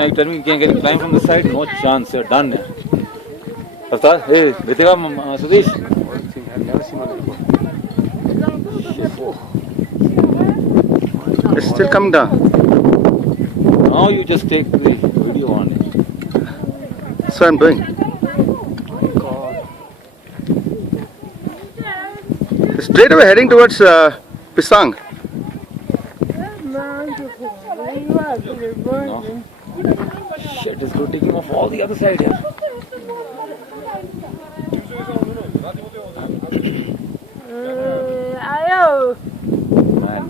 Now you tell me you can climb from the side? No chance. You're done. After, hey, Ritika, Sudesh. I've never seen one before. It's still coming down. Now you just take the video on it. That's what I'm doing. Straight away heading towards Pisang. No. Shit, it's good taking off all the other side here. Man.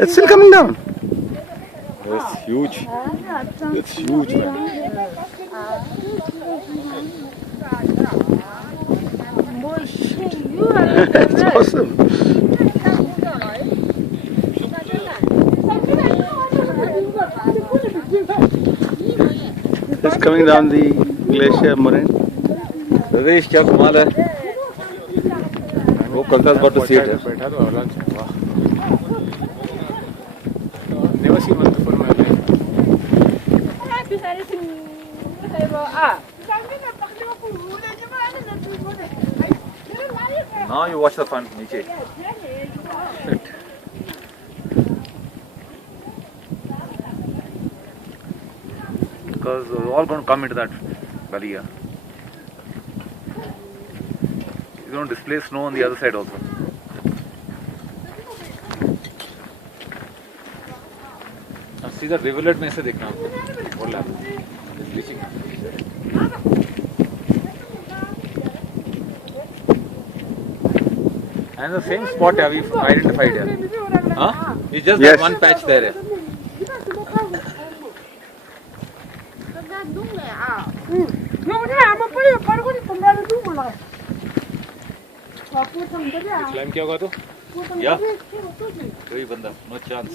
It's still coming down. That's huge. That's huge, man. It's awesome. It's coming down the glacier moraine. Rajesh, क्या कमाल है? वो कलता's about to see it. बैठा तो avalanche है, वाह. Never seen one before in my life. Now you watch the fun, नीचे. Because we're all going to come into that valley here. It's going to display snow on the other side also. Now see the rivulet में से देखना आपको. What happens? It's bleaching. And the same spot have we identified here. Huh? It's just that one patch there. Climb किया होगा तो? Yeah. कोई बंदा, no chance.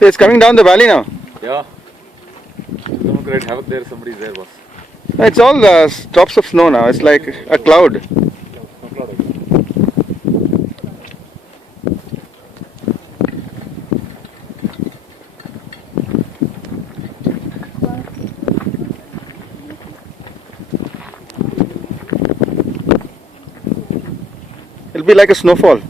It's coming down the valley now. Yeah. Don't create havoc there, somebody's there, boss. It's all drops of snow now. It's like a cloud. It'll be like a snowfall.